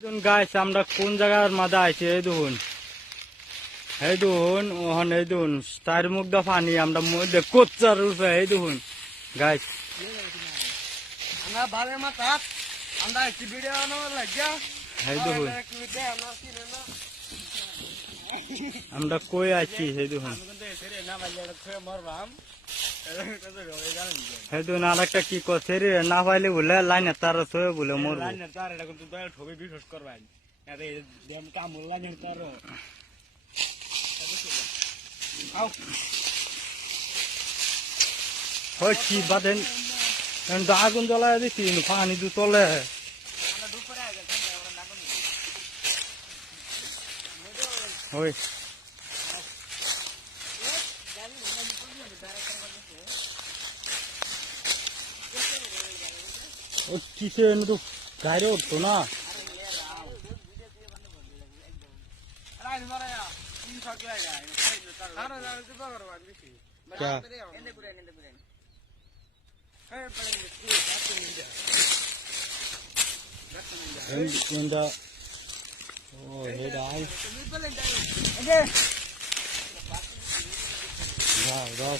গাছ আমরা কোন জায়গার মাঝে আইছি এই দেখুন ওখানে এই দেখুন তার মুখ দা পানি আমরা মধ্যে কোচ্চার রূপে এই দেখুন গাছ আমরা বালের মাথা আমরা একটি ভিডিও বানাবার লাগিয়া এই দেখুন আমরা কই আছি এই দেখুন এই দেখুন আর একটা কি করছে রে না পাইলে বলে লাইনে তার ছয়ে বলে মরবো হয় কি বাদেন আগুন জ্বলায় দিচ্ছি পানি দু তলে হয় ও কিসে তো গাড়ি উঠতো না oh hey dai wow wow